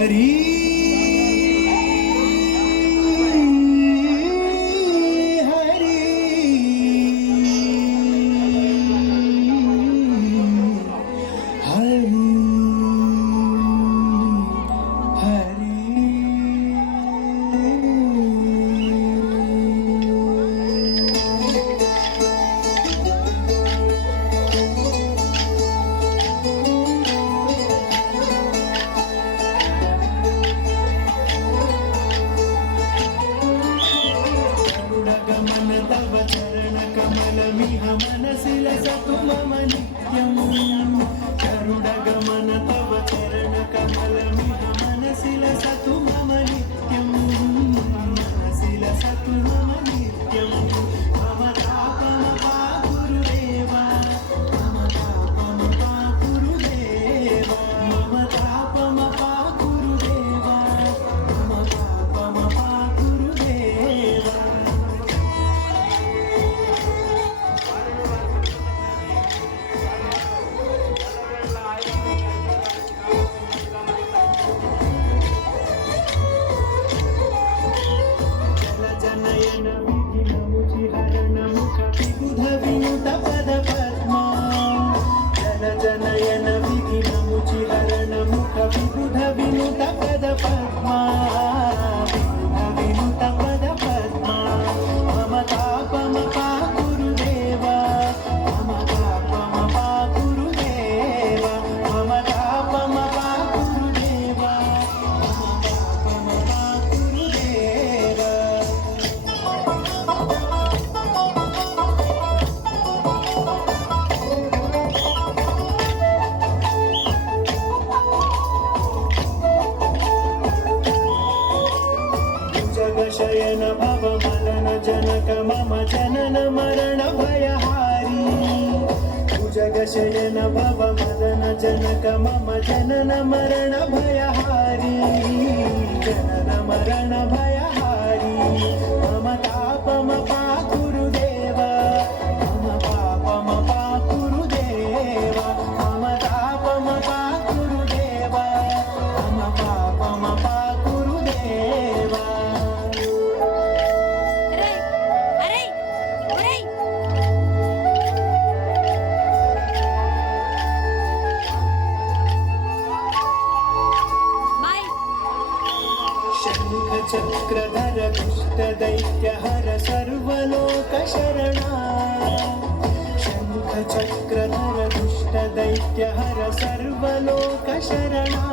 हरी हरी हरी तव चरण कमलमिह मनसि लसतु मम नित्यं गरुडगमन तव चरण कमलमिह मनसि लसतु मम नित्यं मनसि लसतु मम नित्यं मम तापमपा गुरुदेवा मम तापमपा गुरुदेवा मम तापमपा गुरुदेवा मम तापमपा गुरुदेवा जनयन विधिनमुचिहरण मुख विबुध विनुत पद पद्मा जन जनयन विधिनमुचिहरण मुख विबुध विनुत पद पद्मा विबुध विनुत पद पद्मा मम तापमपा गुरुदेवा मम तापमपा गुरुदेवा मम तापमपा गुरुदेवा मम तापमपा गुरुदेवा शयन भव मदन जनक मम जनन मरण भयहारी भुजग शयन भव मदन जनक मम जनन मरण भयहारी जनन मरण भयहारी मम तापमपा गुरुदेवा मम पापमपा गुरुदेवा मम तापमपा गुरुदेवा मम पापमपा गुरुदेवा चक्रधर दुष्ट दैत्य हर सर्वलोक शरणा शंख चक्रधर दुष्ट दैत्य हर सर्वलोक शरणा